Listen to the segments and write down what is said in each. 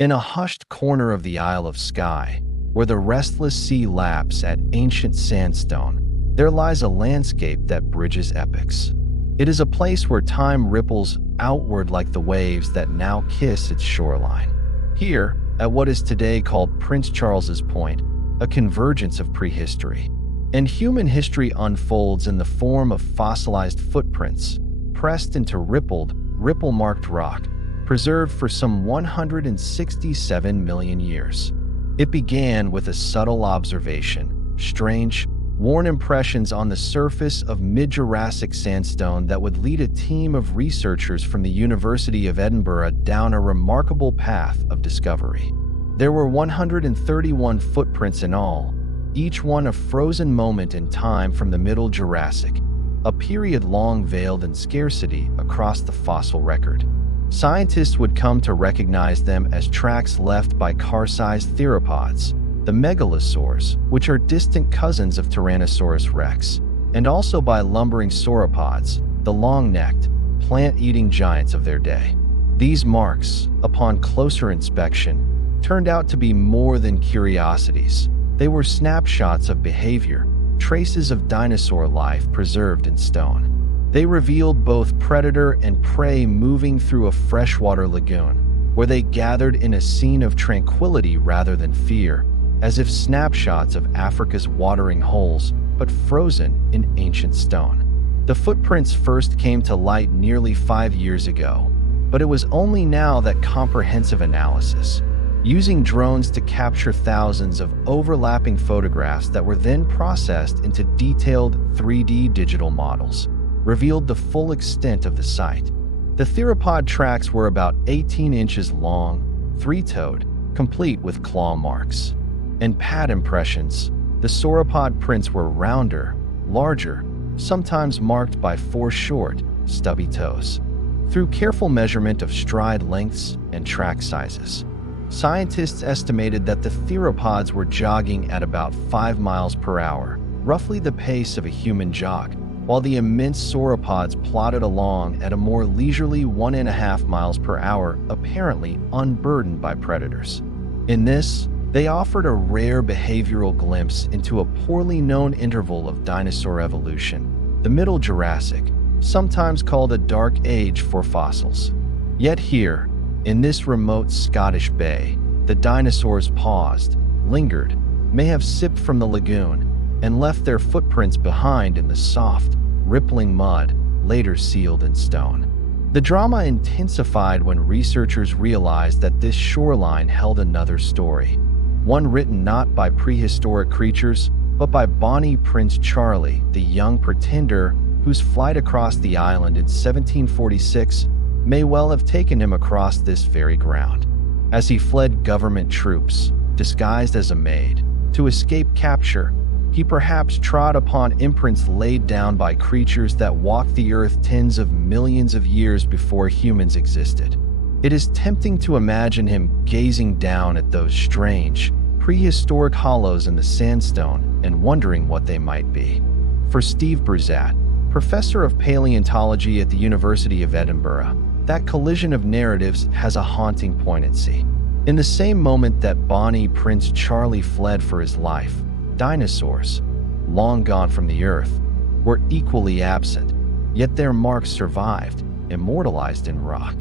In a hushed corner of the Isle of Skye, where the restless sea laps at ancient sandstone, there lies a landscape that bridges epochs. It is a place where time ripples outward like the waves that now kiss its shoreline. Here, at what is today called Prince Charles's Point, a convergence of prehistory and human history unfolds in the form of fossilized footprints, pressed into ripple-marked rock, preserved for some 167 million years. It began with a subtle observation, strange, worn impressions on the surface of mid-Jurassic sandstone that would lead a team of researchers from the University of Edinburgh down a remarkable path of discovery. There were 131 footprints in all, each one a frozen moment in time from the Middle Jurassic, a period long veiled in scarcity across the fossil record. Scientists would come to recognize them as tracks left by car-sized theropods, the megalosaurs, which are distant cousins of Tyrannosaurus rex, and also by lumbering sauropods, the long-necked, plant-eating giants of their day. These marks, upon closer inspection, turned out to be more than curiosities. They were snapshots of behavior, traces of dinosaur life preserved in stone. They revealed both predator and prey moving through a freshwater lagoon, where they gathered in a scene of tranquility rather than fear, as if snapshots of Africa's watering holes, but frozen in ancient stone. The footprints first came to light nearly 5 years ago, but it was only now that comprehensive analysis, using drones to capture thousands of overlapping photographs that were then processed into detailed 3D digital models, revealed the full extent of the site. The theropod tracks were about 18 inches long, three-toed, complete with claw marks. And pad impressions, the sauropod prints were rounder, larger, sometimes marked by 4 short, stubby toes. Through careful measurement of stride lengths and track sizes, scientists estimated that the theropods were jogging at about 5 miles per hour, roughly the pace of a human jog, while the immense sauropods plodded along at a more leisurely 1.5 miles per hour, apparently unburdened by predators. In this, they offered a rare behavioral glimpse into a poorly known interval of dinosaur evolution, the Middle Jurassic, sometimes called a dark age for fossils. Yet here, in this remote Scottish bay, the dinosaurs paused, lingered, may have sipped from the lagoon, and left their footprints behind in the soft, rippling mud, later sealed in stone. The drama intensified when researchers realized that this shoreline held another story, one written not by prehistoric creatures, but by Bonnie Prince Charlie, the young pretender whose flight across the island in 1746 may well have taken him across this very ground. As he fled government troops, disguised as a maid, to escape capture, he perhaps trod upon imprints laid down by creatures that walked the earth tens of millions of years before humans existed. It is tempting to imagine him gazing down at those strange, prehistoric hollows in the sandstone and wondering what they might be. For Steve Bruzat, professor of paleontology at the University of Edinburgh, that collision of narratives has a haunting poignancy. In the same moment that Bonnie Prince Charlie fled for his life, dinosaurs, long gone from the earth, were equally absent, yet their marks survived, immortalized in rock.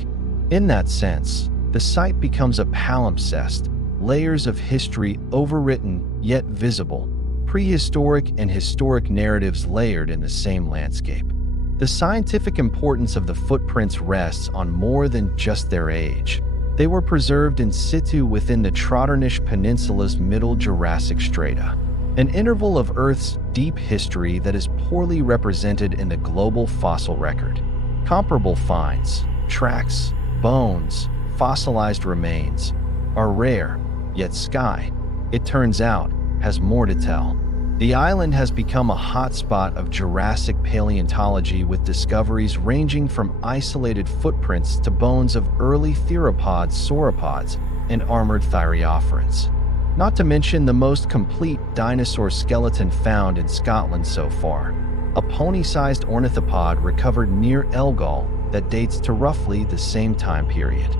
In that sense, the site becomes a palimpsest, layers of history overwritten yet visible, prehistoric and historic narratives layered in the same landscape. The scientific importance of the footprints rests on more than just their age. They were preserved in situ within the Trotternish Peninsula's Middle Jurassic strata, an interval of Earth's deep history that is poorly represented in the global fossil record. Comparable finds, tracks, bones, fossilized remains, are rare, yet Skye, it turns out, has more to tell. The island has become a hotspot of Jurassic paleontology with discoveries ranging from isolated footprints to bones of early theropods, sauropods, and armored thyreophorans. Not to mention the most complete dinosaur skeleton found in Scotland so far, a pony-sized ornithopod recovered near Elgall that dates to roughly the same time period.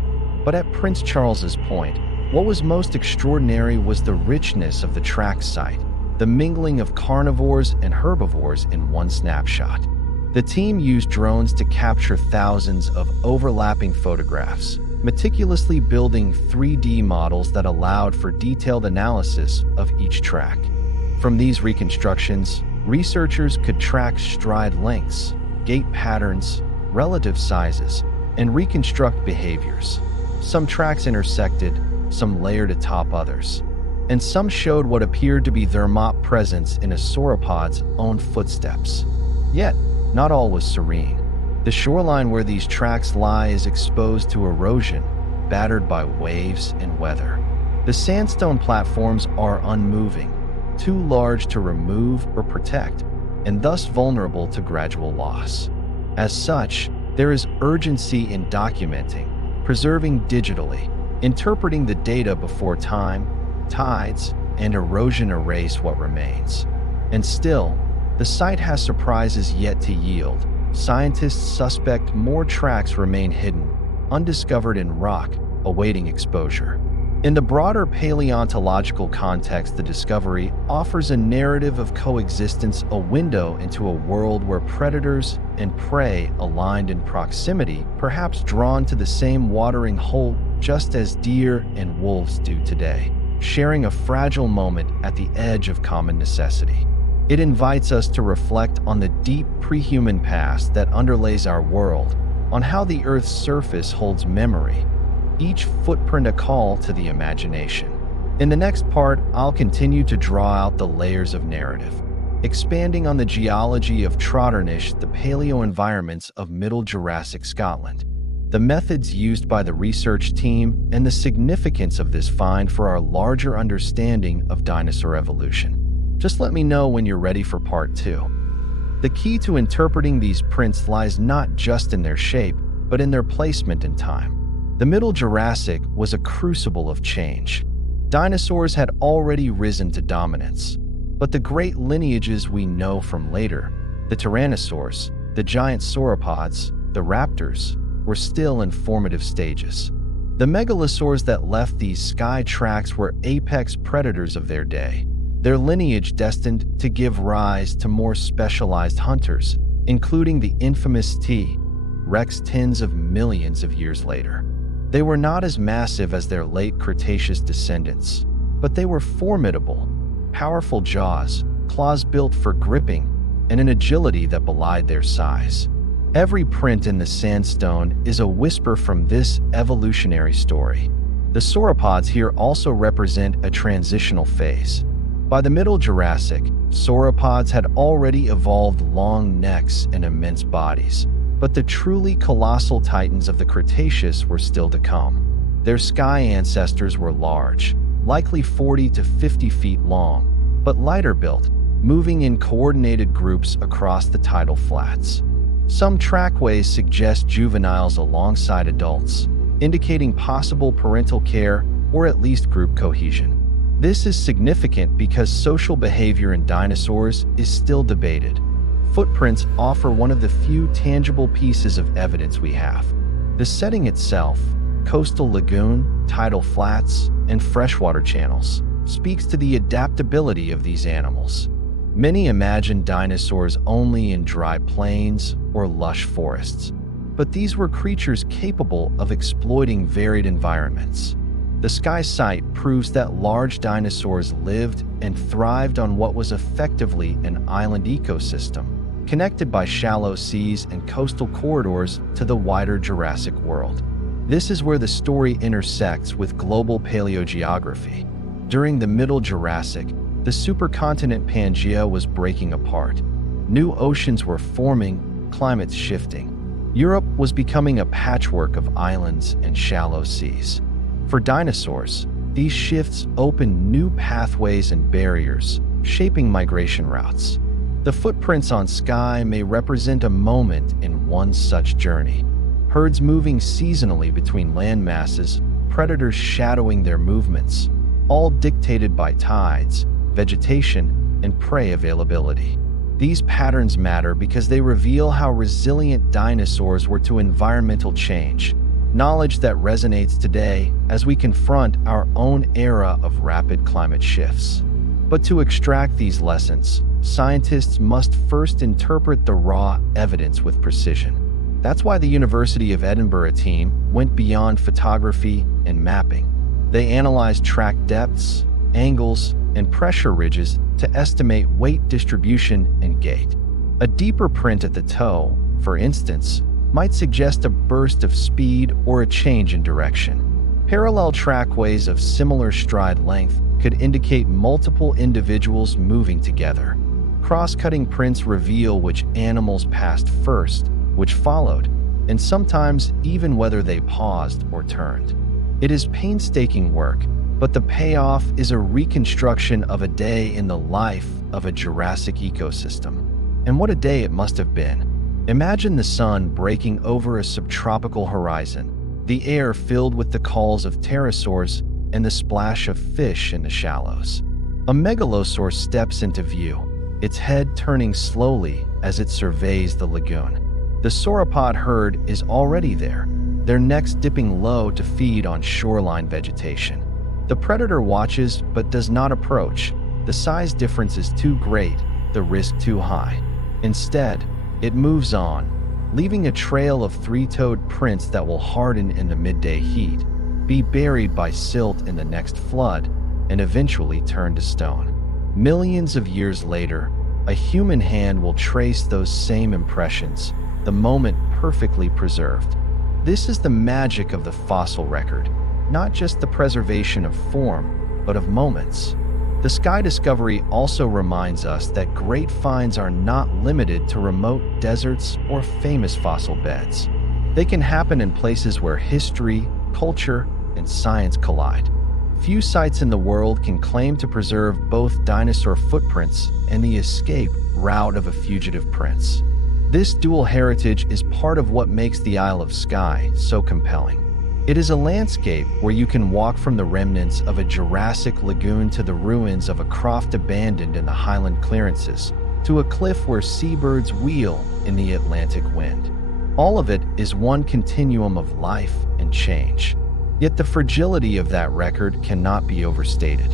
But at Prince Charles's Point, what was most extraordinary was the richness of the track site, the mingling of carnivores and herbivores in one snapshot. The team used drones to capture thousands of overlapping photographs, meticulously building 3D models that allowed for detailed analysis of each track. From these reconstructions, researchers could track stride lengths, gait patterns, relative sizes, and reconstruct behaviors. Some tracks intersected, some layered atop others, and some showed what appeared to be thermop presence in a sauropod's own footsteps. Yet, not all was serene. The shoreline where these tracks lie is exposed to erosion, battered by waves and weather. The sandstone platforms are unmoving, too large to remove or protect, and thus vulnerable to gradual loss. As such, there is urgency in documenting, preserving digitally, interpreting the data before time, tides, and erosion erase what remains. And still, the site has surprises yet to yield. Scientists suspect more tracks remain hidden, undiscovered in rock, awaiting exposure. In the broader paleontological context, the discovery offers a narrative of coexistence, a window into a world where predators and prey aligned in proximity, perhaps drawn to the same watering hole just as deer and wolves do today, sharing a fragile moment at the edge of common necessity. It invites us to reflect on the deep pre-human past that underlays our world, on how the Earth's surface holds memory, each footprint a call to the imagination. In the next part, I'll continue to draw out the layers of narrative, expanding on the geology of Trotternish, the paleo-environments of Middle Jurassic Scotland, the methods used by the research team, and the significance of this find for our larger understanding of dinosaur evolution. Just let me know when you're ready for part 2. The key to interpreting these prints lies not just in their shape, but in their placement in time. The Middle Jurassic was a crucible of change. Dinosaurs had already risen to dominance, but the great lineages we know from later, the Tyrannosaurs, the giant sauropods, the raptors, were still in formative stages. The megalosaurs that left these sky tracks were apex predators of their day, their lineage destined to give rise to more specialized hunters, including the infamous T. rex tens of millions of years later. They were not as massive as their late Cretaceous descendants, but they were formidable, powerful jaws, claws built for gripping, and an agility that belied their size. Every print in the sandstone is a whisper from this evolutionary story. The sauropods here also represent a transitional phase. By the Middle Jurassic, sauropods had already evolved long necks and immense bodies, but the truly colossal titans of the Cretaceous were still to come. Their sky ancestors were large, likely 40 to 50 feet long, but lighter built, moving in coordinated groups across the tidal flats. Some trackways suggest juveniles alongside adults, indicating possible parental care or at least group cohesion. This is significant because social behavior in dinosaurs is still debated. Footprints offer one of the few tangible pieces of evidence we have. The setting itself, coastal lagoon, tidal flats, and freshwater channels, speaks to the adaptability of these animals. Many imagine dinosaurs only in dry plains or lush forests, but these were creatures capable of exploiting varied environments. The Skye site proves that large dinosaurs lived and thrived on what was effectively an island ecosystem, connected by shallow seas and coastal corridors to the wider Jurassic world. This is where the story intersects with global paleogeography. During the Middle Jurassic, the supercontinent Pangaea was breaking apart. New oceans were forming, climates shifting. Europe was becoming a patchwork of islands and shallow seas. For dinosaurs, these shifts opened new pathways and barriers, shaping migration routes. The footprints on Skye may represent a moment in one such journey. Herds moving seasonally between land masses, predators shadowing their movements, all dictated by tides, vegetation, and prey availability. These patterns matter because they reveal how resilient dinosaurs were to environmental change. knowledge that resonates today as we confront our own era of rapid climate shifts. But to extract these lessons, scientists must first interpret the raw evidence with precision. That's why the University of Edinburgh team went beyond photography and mapping. They analyzed track depths, angles, and pressure ridges to estimate weight distribution and gait. A deeper print at the toe, for instance, might suggest a burst of speed or a change in direction. Parallel trackways of similar stride length could indicate multiple individuals moving together. Cross-cutting prints reveal which animals passed first, which followed, and sometimes even whether they paused or turned. It is painstaking work, but the payoff is a reconstruction of a day in the life of a Jurassic ecosystem. And what a day it must have been. Imagine the sun breaking over a subtropical horizon, the air filled with the calls of pterosaurs and the splash of fish in the shallows. A megalosaur steps into view, its head turning slowly as it surveys the lagoon. The sauropod herd is already there, their necks dipping low to feed on shoreline vegetation. The predator watches but does not approach. The size difference is too great, the risk too high. Instead, it moves on, leaving a trail of three-toed prints that will harden in the midday heat, be buried by silt in the next flood, and eventually turn to stone. Millions of years later, a human hand will trace those same impressions, the moment perfectly preserved. This is the magic of the fossil record, not just the preservation of form, but of moments. The Skye discovery also reminds us that great finds are not limited to remote deserts or famous fossil beds. They can happen in places where history, culture, and science collide. Few sites in the world can claim to preserve both dinosaur footprints and the escape route of a fugitive prince. This dual heritage is part of what makes the Isle of Skye so compelling. It is a landscape where you can walk from the remnants of a Jurassic lagoon to the ruins of a croft abandoned in the highland clearances, to a cliff where seabirds wheel in the Atlantic wind. All of it is one continuum of life and change. Yet the fragility of that record cannot be overstated.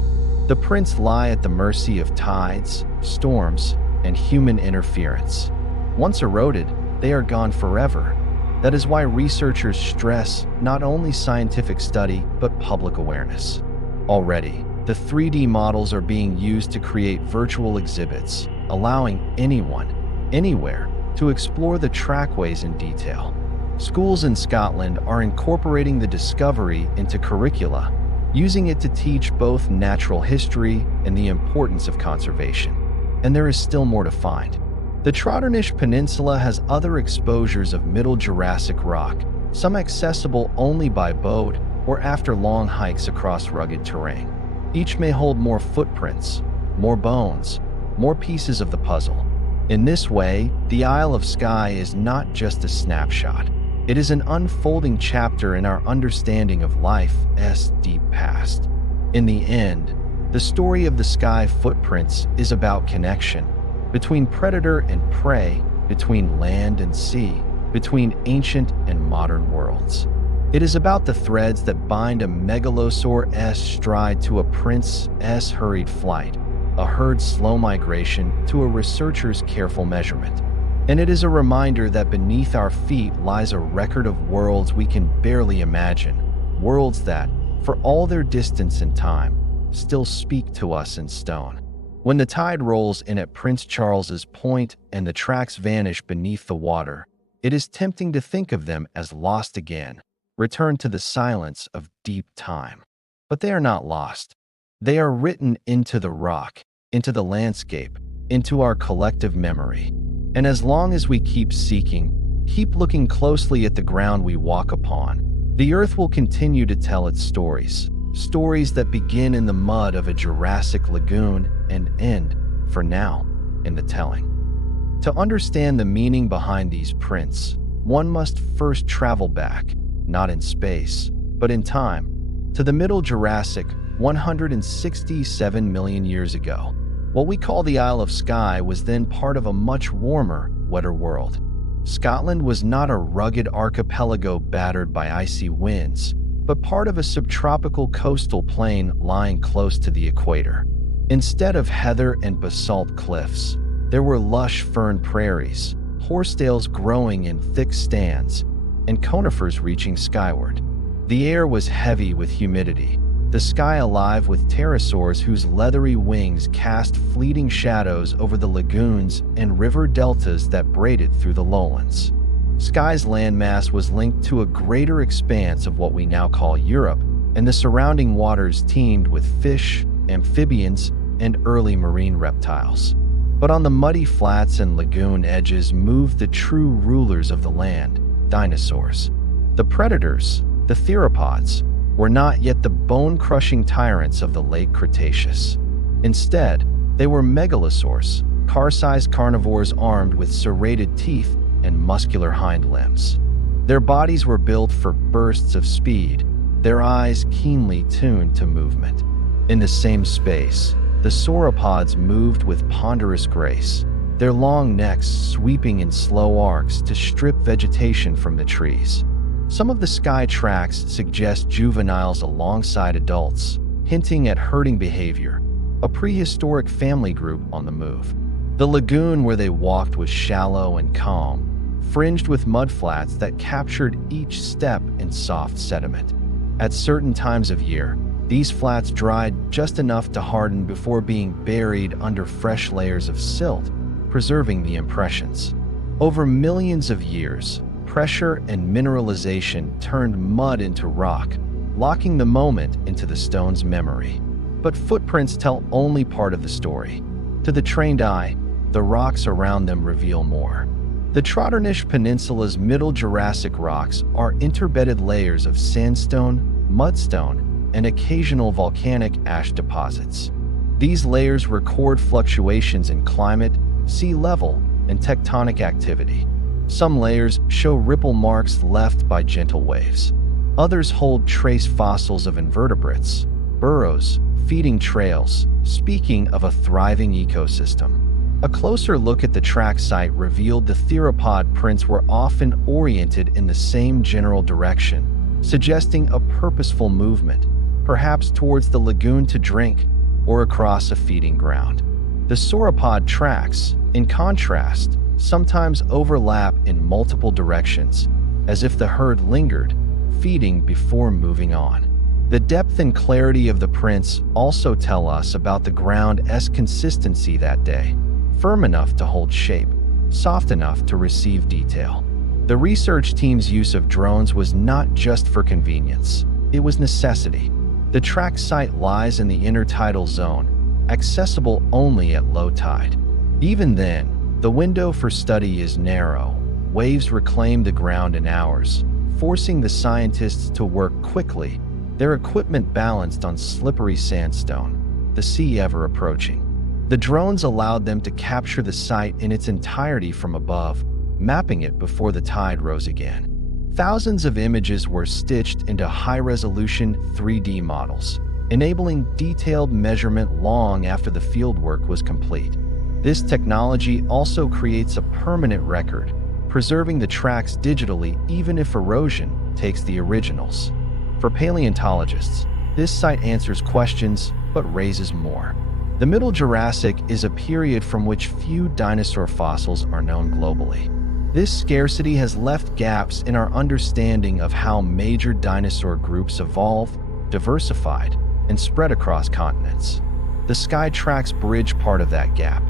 The prints lie at the mercy of tides, storms, and human interference. Once eroded, they are gone forever. That is why researchers stress not only scientific study, but public awareness. Already, the 3D models are being used to create virtual exhibits, allowing anyone, anywhere, to explore the trackways in detail. Schools in Scotland are incorporating the discovery into curricula, using it to teach both natural history and the importance of conservation. And there is still more to find. The Trotternish Peninsula has other exposures of Middle Jurassic rock, some accessible only by boat or after long hikes across rugged terrain. Each may hold more footprints, more bones, more pieces of the puzzle. In this way, the Isle of Skye is not just a snapshot. It is an unfolding chapter in our understanding of life's deep past. In the end, the story of the Skye footprints is about connection, between predator and prey, between land and sea, between ancient and modern worlds. It is about the threads that bind a megalosaur's stride to a prince's hurried flight, a herd's slow migration to a researcher's careful measurement. And it is a reminder that beneath our feet lies a record of worlds we can barely imagine, worlds that, for all their distance and time, still speak to us in stone. When the tide rolls in at Prince Charles's Point and the tracks vanish beneath the water, it is tempting to think of them as lost again, returned to the silence of deep time. But they are not lost. They are written into the rock, into the landscape, into our collective memory. And as long as we keep seeking, keep looking closely at the ground we walk upon, the earth will continue to tell its stories. Stories that begin in the mud of a Jurassic lagoon and end, for now, in the telling. To understand the meaning behind these prints, one must first travel back, not in space, but in time, to the Middle Jurassic 167 million years ago. What we call the Isle of Skye was then part of a much warmer, wetter world. Scotland was not a rugged archipelago battered by icy winds, but part of a subtropical coastal plain lying close to the equator. Instead of heather and basalt cliffs, there were lush fern prairies, horsetails growing in thick stands, and conifers reaching skyward. The air was heavy with humidity, the sky alive with pterosaurs whose leathery wings cast fleeting shadows over the lagoons and river deltas that braided through the lowlands. Skye's landmass was linked to a greater expanse of what we now call Europe, and the surrounding waters teemed with fish, amphibians, and early marine reptiles. But on the muddy flats and lagoon edges moved the true rulers of the land, dinosaurs. The predators, the theropods, were not yet the bone-crushing tyrants of the late Cretaceous. Instead, they were megalosaurs, car-sized carnivores armed with serrated teeth and muscular hind limbs. Their bodies were built for bursts of speed, their eyes keenly tuned to movement. In the same space, the sauropods moved with ponderous grace, their long necks sweeping in slow arcs to strip vegetation from the trees. Some of the sky tracks suggest juveniles alongside adults, hinting at herding behavior, a prehistoric family group on the move. The lagoon where they walked was shallow and calm, fringed with mudflats that captured each step in soft sediment. At certain times of year, these flats dried just enough to harden before being buried under fresh layers of silt, preserving the impressions. Over millions of years, pressure and mineralization turned mud into rock, locking the moment into the stone's memory. But footprints tell only part of the story. To the trained eye, the rocks around them reveal more. The Trotternish Peninsula's Middle Jurassic rocks are interbedded layers of sandstone, mudstone, and occasional volcanic ash deposits. These layers record fluctuations in climate, sea level, and tectonic activity. Some layers show ripple marks left by gentle waves. Others hold trace fossils of invertebrates, burrows, feeding trails, speaking of a thriving ecosystem. A closer look at the track site revealed the theropod prints were often oriented in the same general direction, suggesting a purposeful movement, perhaps towards the lagoon to drink or across a feeding ground. The sauropod tracks, in contrast, sometimes overlap in multiple directions, as if the herd lingered, feeding before moving on. The depth and clarity of the prints also tell us about the ground's consistency that day, firm enough to hold shape, soft enough to receive detail. The research team's use of drones was not just for convenience, it was necessity. The track site lies in the intertidal zone, accessible only at low tide. Even then, the window for study is narrow. Waves reclaim the ground in hours, forcing the scientists to work quickly, their equipment balanced on slippery sandstone, the sea ever approaching. The drones allowed them to capture the site in its entirety from above, mapping it before the tide rose again. Thousands of images were stitched into high-resolution 3D models, enabling detailed measurement long after the fieldwork was complete. This technology also creates a permanent record, preserving the tracks digitally even if erosion takes the originals. For paleontologists, this site answers questions but raises more. The Middle Jurassic is a period from which few dinosaur fossils are known globally. This scarcity has left gaps in our understanding of how major dinosaur groups evolved, diversified, and spread across continents. The sky tracks bridge part of that gap.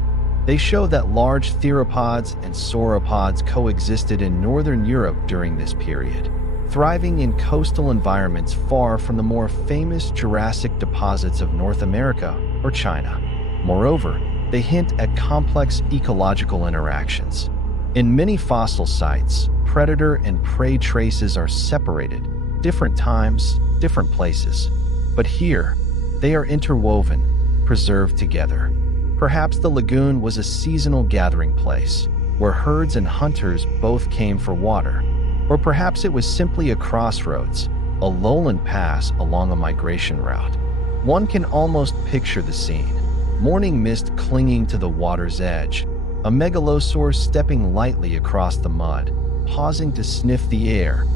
They show that large theropods and sauropods coexisted in northern Europe during this period, thriving in coastal environments far from the more famous Jurassic deposits of North America or China. Moreover, they hint at complex ecological interactions. In many fossil sites, predator and prey traces are separated, different times, different places. But here, they are interwoven, preserved together. Perhaps the lagoon was a seasonal gathering place, where herds and hunters both came for water. Or perhaps it was simply a crossroads, a lowland pass along a migration route. One can almost picture the scene. Morning mist clinging to the water's edge, a megalosaur stepping lightly across the mud, pausing to sniff the air.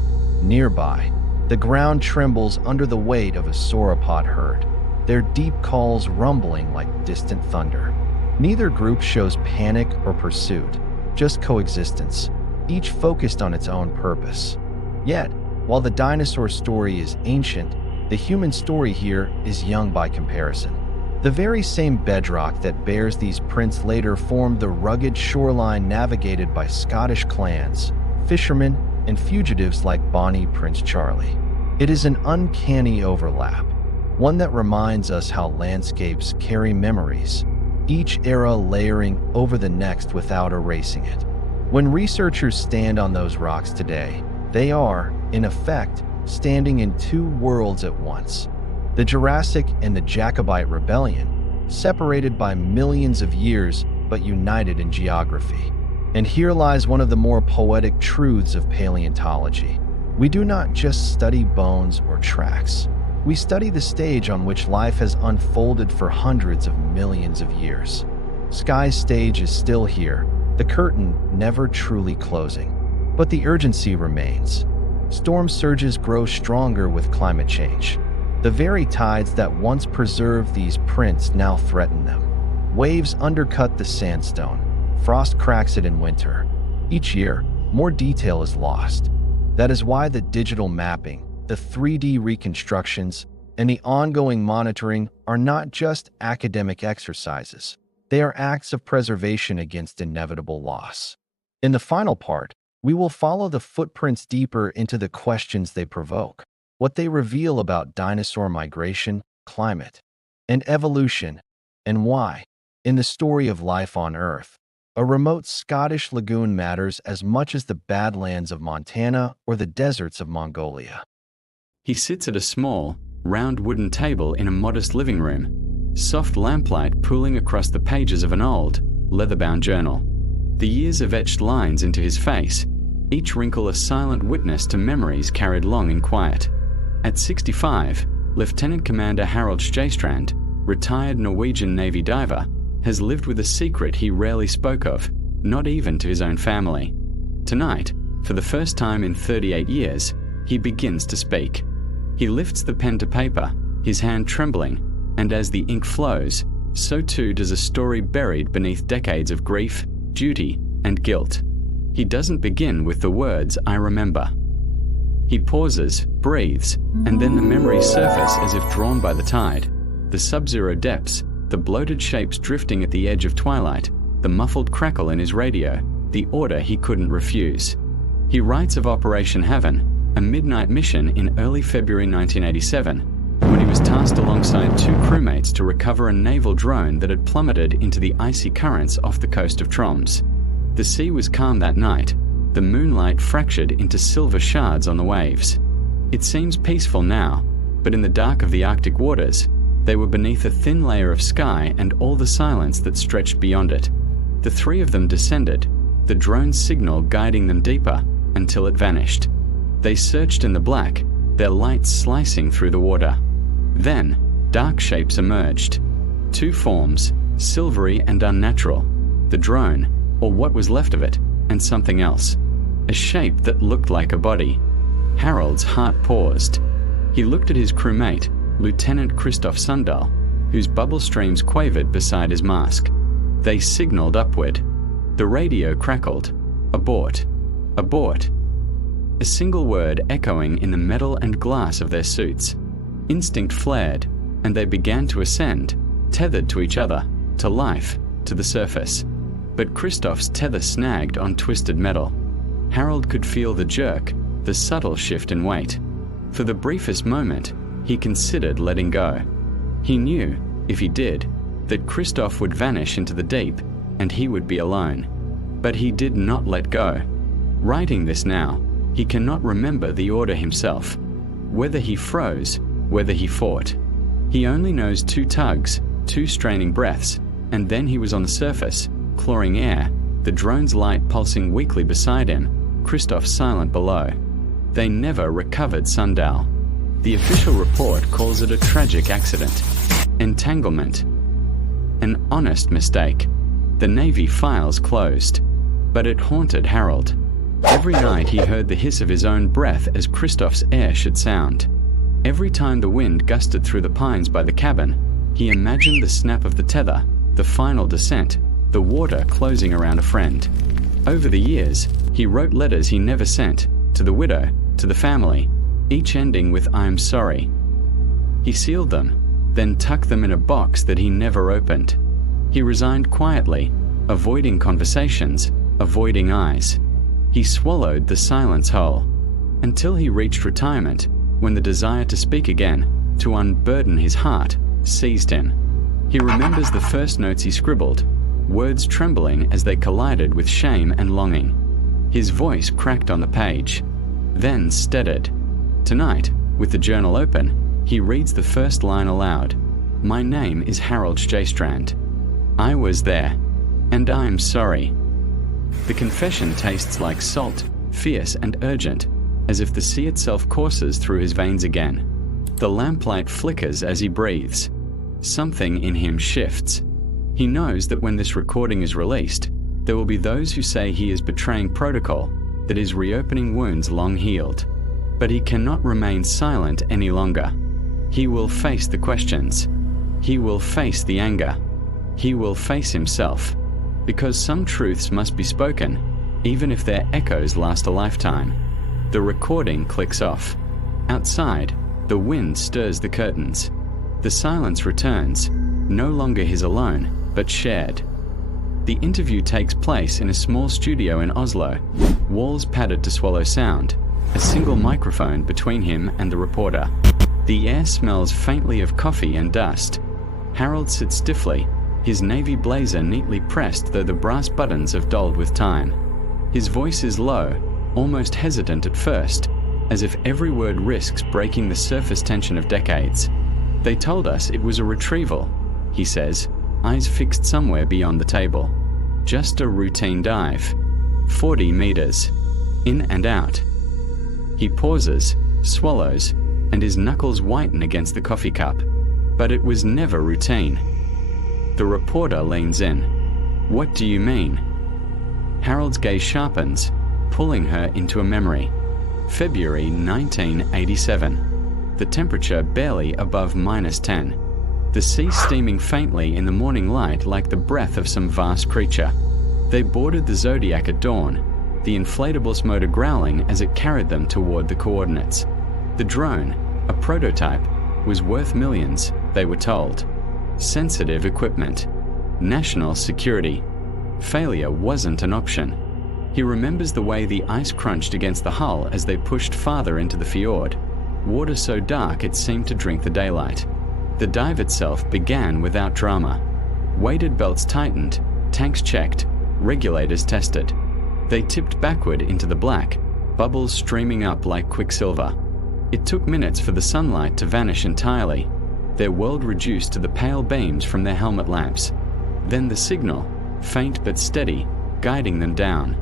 Nearby, the ground trembles under the weight of a sauropod herd, their deep calls rumbling like distant thunder. Neither group shows panic or pursuit, just coexistence, each focused on its own purpose. Yet, while the dinosaur story is ancient, the human story here is young by comparison. The very same bedrock that bears these prints later formed the rugged shoreline navigated by Scottish clans, fishermen, and fugitives like Bonnie Prince Charlie. It is an uncanny overlap, one that reminds us how landscapes carry memories, each era layering over the next without erasing it. When researchers stand on those rocks today, they are, in effect, standing in two worlds at once. The Jurassic and the Jacobite Rebellion, separated by millions of years but united in geography. And here lies one of the more poetic truths of paleontology. We do not just study bones or tracks. We study the stage on which life has unfolded for hundreds of millions of years. Skye's stage is still here, the curtain never truly closing. But the urgency remains. Storm surges grow stronger with climate change. The very tides that once preserved these prints now threaten them. Waves undercut the sandstone. Frost cracks it in winter. Each year, more detail is lost. That is why the digital mapping, the 3D reconstructions, and the ongoing monitoring are not just academic exercises. They are acts of preservation against inevitable loss. In the final part, we will follow the footprints deeper into the questions they provoke, what they reveal about dinosaur migration, climate, and evolution, and why, in the story of life on Earth, a remote Scottish lagoon matters as much as the badlands of Montana or the deserts of Mongolia. He sits at a small, round wooden table in a modest living room, soft lamplight pooling across the pages of an old, leather-bound journal. The years have etched lines into his face, each wrinkle a silent witness to memories carried long in quiet. At 65, Lieutenant Commander Harold Stjeystrand, retired Norwegian Navy diver, has lived with a secret he rarely spoke of, not even to his own family. Tonight, for the first time in 38 years, he begins to speak. He lifts the pen to paper, his hand trembling, and as the ink flows, so too does a story buried beneath decades of grief, duty, and guilt. He doesn't begin with the words, "I remember." He pauses, breathes, and then the memories surface as if drawn by the tide. The sub-zero depths, the bloated shapes drifting at the edge of twilight, the muffled crackle in his radio, the order he couldn't refuse. He writes of Operation Heaven, a midnight mission in early February 1987, when he was tasked alongside two crewmates to recover a naval drone that had plummeted into the icy currents off the coast of Troms. The sea was calm that night, the moonlight fractured into silver shards on the waves. It seems peaceful now, but in the dark of the Arctic waters, they were beneath a thin layer of sky and all the silence that stretched beyond it. The three of them descended, the drone's signal guiding them deeper until it vanished. They searched in the black, their light slicing through the water. Then, dark shapes emerged. Two forms, silvery and unnatural. The drone, or what was left of it, and something else. A shape that looked like a body. Harold's heart paused. He looked at his crewmate, Lieutenant Christoph Sundal, whose bubble streams quavered beside his mask. They signaled upward. The radio crackled. Abort. Abort. A single word echoing in the metal and glass of their suits. Instinct flared, and they began to ascend, tethered to each other, to life, to the surface. But Christoph's tether snagged on twisted metal. Harold could feel the jerk, the subtle shift in weight. For the briefest moment, he considered letting go. He knew, if he did, that Christoph would vanish into the deep, and he would be alone. But he did not let go. Writing this now, he cannot remember the order himself. Whether he froze, whether he fought. He only knows two tugs, two straining breaths, and then he was on the surface, clawing air, the drone's light pulsing weakly beside him, Christoph silent below. They never recovered Sundal. The official report calls it a tragic accident. Entanglement. An honest mistake. The Navy files closed. But it haunted Harold. Every night he heard the hiss of his own breath as Christoph's air should sound. Every time the wind gusted through the pines by the cabin, he imagined the snap of the tether, the final descent, the water closing around a friend. Over the years, he wrote letters he never sent, to the widow, to the family, each ending with "I'm sorry." He sealed them, then tucked them in a box that he never opened. He resigned quietly, avoiding conversations, avoiding eyes. He swallowed the silence whole, until he reached retirement, when the desire to speak again, to unburden his heart, seized him. He remembers the first notes he scribbled, words trembling as they collided with shame and longing. His voice cracked on the page, then steadied. Tonight, with the journal open, he reads the first line aloud. "My name is Harold Strand. I was there, and I'm sorry." The confession tastes like salt, fierce and urgent, as if the sea itself courses through his veins again. The lamplight flickers as he breathes. Something in him shifts. He knows that when this recording is released, there will be those who say he is betraying protocol, that is reopening wounds long healed. But he cannot remain silent any longer. He will face the questions. He will face the anger. He will face himself. Because some truths must be spoken, even if their echoes last a lifetime. The recording clicks off. Outside, the wind stirs the curtains. The silence returns, no longer his alone, but shared. The interview takes place in a small studio in Oslo, walls padded to swallow sound, a single microphone between him and the reporter. The air smells faintly of coffee and dust. Harold sits stiffly, his navy blazer neatly pressed though the brass buttons have dulled with time. His voice is low, almost hesitant at first, as if every word risks breaking the surface tension of decades. "They told us it was a retrieval," he says, eyes fixed somewhere beyond the table. "Just a routine dive. 40 meters. In and out." He pauses, swallows, and his knuckles whiten against the coffee cup. But it was never routine. The reporter leans in. "What do you mean?" Harold's gaze sharpens, pulling her into a memory. February 1987. The temperature barely above -10. The sea steaming faintly in the morning light like the breath of some vast creature. They boarded the Zodiac at dawn, the inflatables motor growling as it carried them toward the coordinates. The drone, a prototype, was worth millions, they were told. Sensitive equipment. National security. Failure wasn't an option. He remembers the way the ice crunched against the hull as they pushed farther into the fjord. Water so dark it seemed to drink the daylight. The dive itself began without drama. Weighted belts tightened, tanks checked, regulators tested. They tipped backward into the black, bubbles streaming up like quicksilver. It took minutes for the sunlight to vanish entirely, their world reduced to the pale beams from their helmet lamps. Then the signal, faint but steady, guiding them down.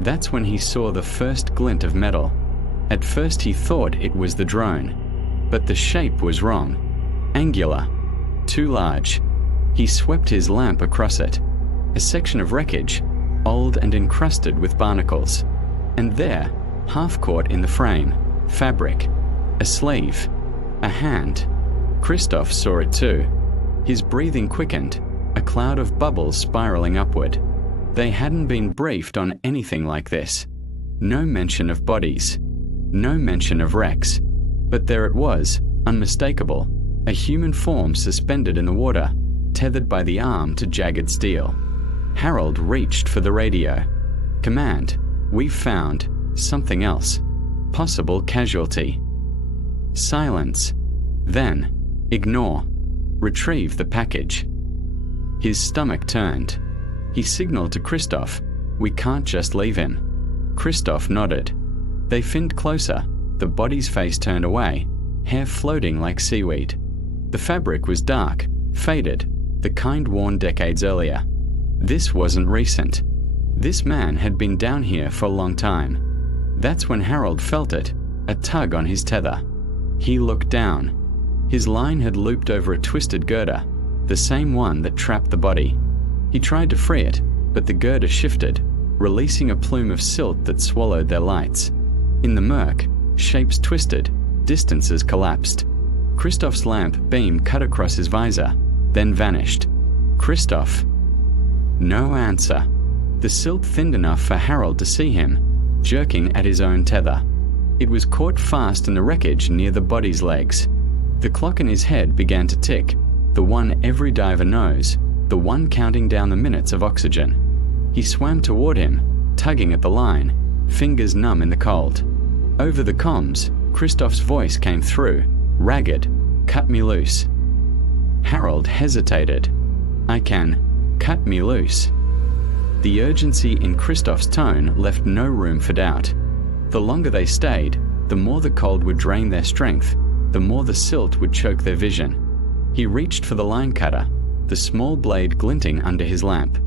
That's when he saw the first glint of metal. At first he thought it was the drone, but the shape was wrong. Angular, too large. He swept his lamp across it. A section of wreckage, old and encrusted with barnacles. And there, half caught in the frame, fabric, a sleeve, a hand. Christoph saw it too. His breathing quickened, a cloud of bubbles spiraling upward. They hadn't been briefed on anything like this. No mention of bodies. No mention of wrecks. But there it was, unmistakable, a human form suspended in the water, tethered by the arm to jagged steel. Harold reached for the radio. "Command, we've found something else. Possible casualty." Silence. Then, ignore. Retrieve the package. His stomach turned. He signaled to Christoph, "We can't just leave him." Christoph nodded. They finned closer, the body's face turned away, hair floating like seaweed. The fabric was dark, faded, the kind worn decades earlier. This wasn't recent. This man had been down here for a long time. That's when Harold felt it, a tug on his tether. He looked down. His line had looped over a twisted girder, the same one that trapped the body. He tried to free it, but the girder shifted, releasing a plume of silt that swallowed their lights. In the murk, shapes twisted, distances collapsed. Christoph's lamp beam cut across his visor, then vanished. Christoph. No answer. The silt thinned enough for Harold to see him, jerking at his own tether. It was caught fast in the wreckage near the body's legs. The clock in his head began to tick, the one every diver knows, the one counting down the minutes of oxygen. He swam toward him, tugging at the line, fingers numb in the cold. Over the comms, Christoph's voice came through, ragged, "Cut me loose." Harold hesitated. "I can. Cut me loose." The urgency in Christoph's tone left no room for doubt. The longer they stayed, the more the cold would drain their strength, the more the silt would choke their vision. He reached for the line cutter, the small blade glinting under his lamp.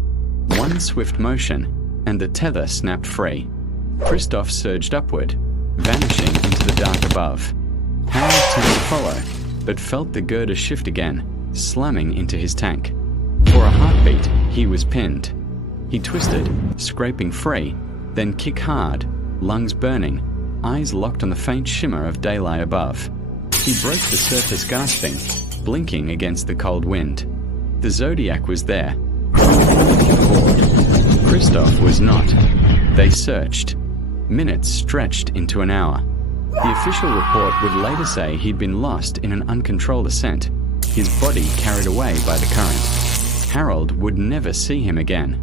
One swift motion, and the tether snapped free. Christoph surged upward, vanishing into the dark above. Harold turned to follow, but felt the girder shift again, slamming into his tank. For a heartbeat, he was pinned. He twisted, scraping free, then kicked hard, lungs burning, eyes locked on the faint shimmer of daylight above. He broke the surface gasping, blinking against the cold wind. The Zodiac was there, Christoph was not. They searched. Minutes stretched into an hour. The official report would later say he'd been lost in an uncontrolled ascent, his body carried away by the current. Harold would never see him again.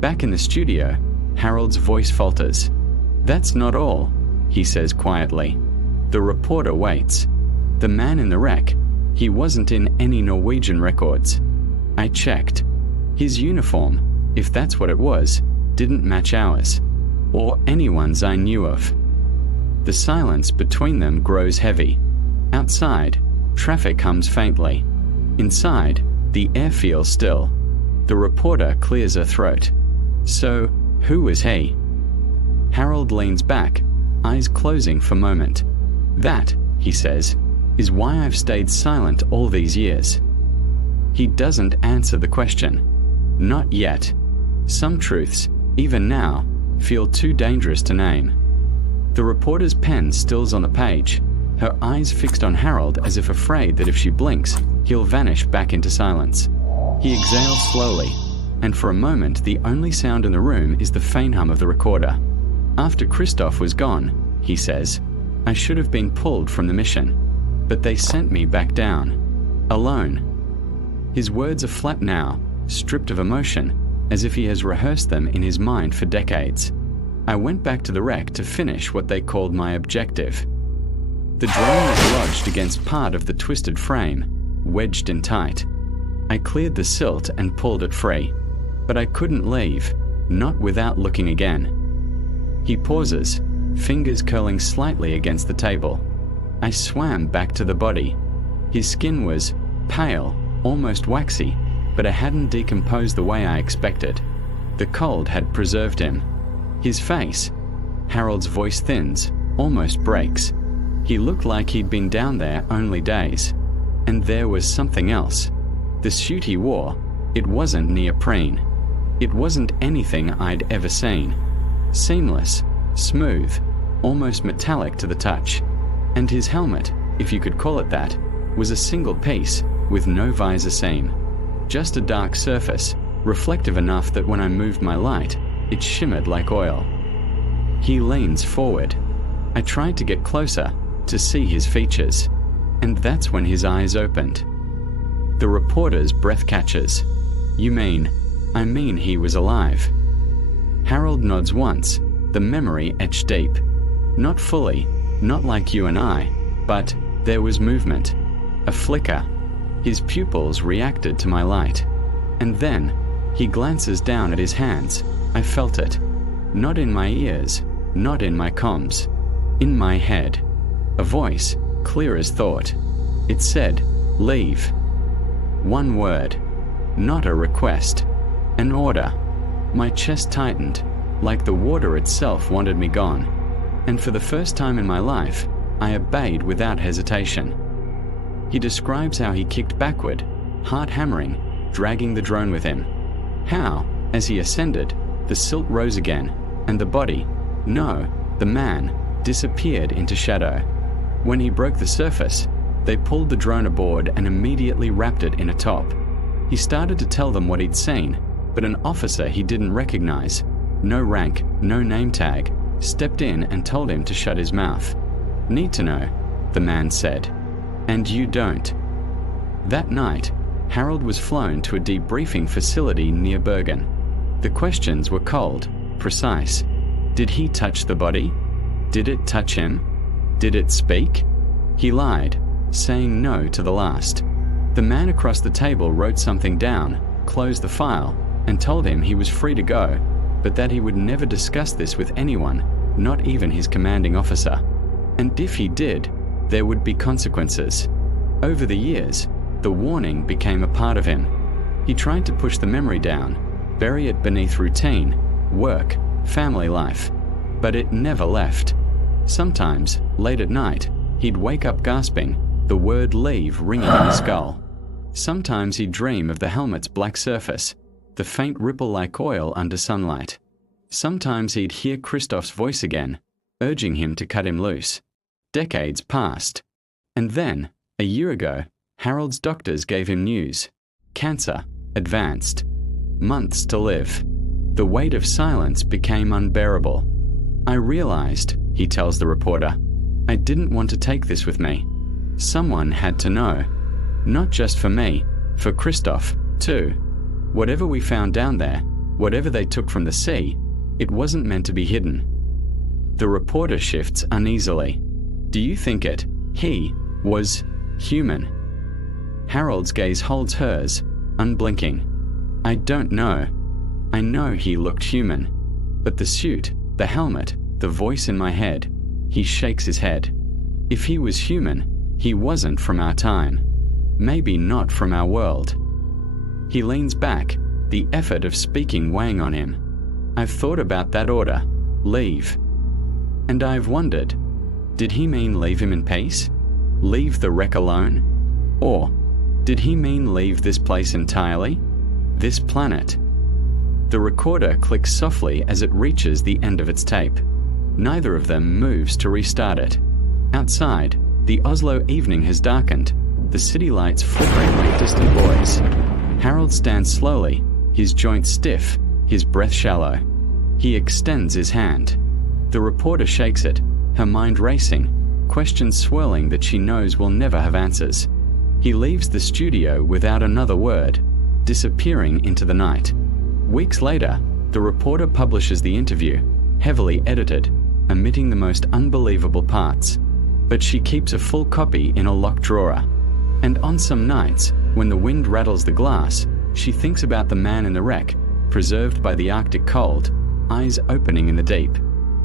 Back in the studio, Harold's voice falters. "That's not all," he says quietly. The reporter waits. The man in the wreck, he wasn't in any Norwegian records. I checked. His uniform, if that's what it was, didn't match ours, or anyone's I knew of. The silence between them grows heavy. Outside, traffic hums faintly. Inside, the air feels still. The reporter clears her throat. "So, who was he?" Harold leans back, eyes closing for a moment. "That," he says, "is why I've stayed silent all these years." He doesn't answer the question. Not yet. Some truths, even now, feel too dangerous to name. The reporter's pen stills on the page, her eyes fixed on Harold as if afraid that if she blinks, he'll vanish back into silence. He exhales slowly, and for a moment the only sound in the room is the faint hum of the recorder. After Christoph was gone, he says, "I should have been pulled from the mission, but they sent me back down. Alone." His words are flat now, stripped of emotion, as if he has rehearsed them in his mind for decades. "I went back to the wreck to finish what they called my objective." The drone was lodged against part of the twisted frame, wedged in tight. I cleared the silt and pulled it free, but I couldn't leave, not without looking again. He pauses, fingers curling slightly against the table. I swam back to the body. His skin was pale, almost waxy, but it hadn't decomposed the way I expected. The cold had preserved him. His face, Harold's voice thins, almost breaks. He looked like he'd been down there only days. And there was something else. The suit he wore, it wasn't neoprene. It wasn't anything I'd ever seen. Seamless, smooth, almost metallic to the touch. And his helmet, if you could call it that, was a single piece, with no visor seam. Just a dark surface, reflective enough that when I moved my light, it shimmered like oil. He leans forward. I tried to get closer, to see his features, and that's when his eyes opened. The reporter's breath catches. "You mean?" "I mean he was alive." Harold nods once, the memory etched deep. Not fully, not like you and I, but there was movement, a flicker. His pupils reacted to my light. And then, he glances down at his hands. I felt it. Not in my ears, not in my comms. In my head. A voice, clear as thought. It said, "Leave." One word. Not a request. An order. My chest tightened, like the water itself wanted me gone. And for the first time in my life, I obeyed without hesitation. He describes how he kicked backward, heart hammering, dragging the drone with him. How, as he ascended, the silt rose again, and the body, no, the man, disappeared into shadow. When he broke the surface, they pulled the drone aboard and immediately wrapped it in a top. He started to tell them what he'd seen, but an officer he didn't recognize, no rank, no name tag, stepped in and told him to shut his mouth. "Need to know," the man said. "And you don't." That night, Harold was flown to a debriefing facility near Bergen. The questions were cold, precise. Did he touch the body? Did it touch him? Did it speak? He lied, saying no to the last. The man across the table wrote something down, closed the file, and told him he was free to go, but that he would never discuss this with anyone, not even his commanding officer. And if he did, there would be consequences. Over the years, the warning became a part of him. He tried to push the memory down, bury it beneath routine, work, family life, but it never left. Sometimes, late at night, he'd wake up gasping, the word leave ringing in his skull. Sometimes he'd dream of the helmet's black surface, the faint ripple like oil under sunlight. Sometimes he'd hear Christoph's voice again, urging him to cut him loose. Decades passed. And then, a year ago, Harold's doctors gave him news. Cancer, advanced. Months to live. The weight of silence became unbearable. "I realized," he tells the reporter, "I didn't want to take this with me. Someone had to know. Not just for me, for Christoph, too. Whatever we found down there, whatever they took from the sea, it wasn't meant to be hidden." The reporter shifts uneasily. "Do you think he was human?" Harold's gaze holds hers, unblinking. "I don't know. I know he looked human. But the suit, the helmet, the voice in my head," he shakes his head. "If he was human, he wasn't from our time. Maybe not from our world." He leans back, the effort of speaking weighing on him. "I've thought about that order, leave. And I've wondered, did he mean leave him in peace? Leave the wreck alone? Or did he mean leave this place entirely? This planet?" The recorder clicks softly as it reaches the end of its tape. Neither of them moves to restart it. Outside, the Oslo evening has darkened, the city lights flickering like distant buoys. Harold stands slowly, his joints stiff, his breath shallow. He extends his hand. The reporter shakes it, her mind racing, questions swirling that she knows will never have answers. He leaves the studio without another word, disappearing into the night. Weeks later, the reporter publishes the interview, heavily edited, omitting the most unbelievable parts. But she keeps a full copy in a locked drawer. And on some nights, when the wind rattles the glass, she thinks about the man in the wreck, preserved by the Arctic cold, eyes opening in the deep.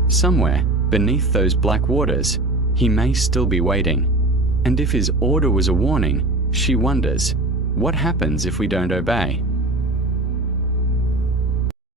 Somewhere, beneath those black waters, he may still be waiting. And if his order was a warning, she wonders, what happens if we don't obey?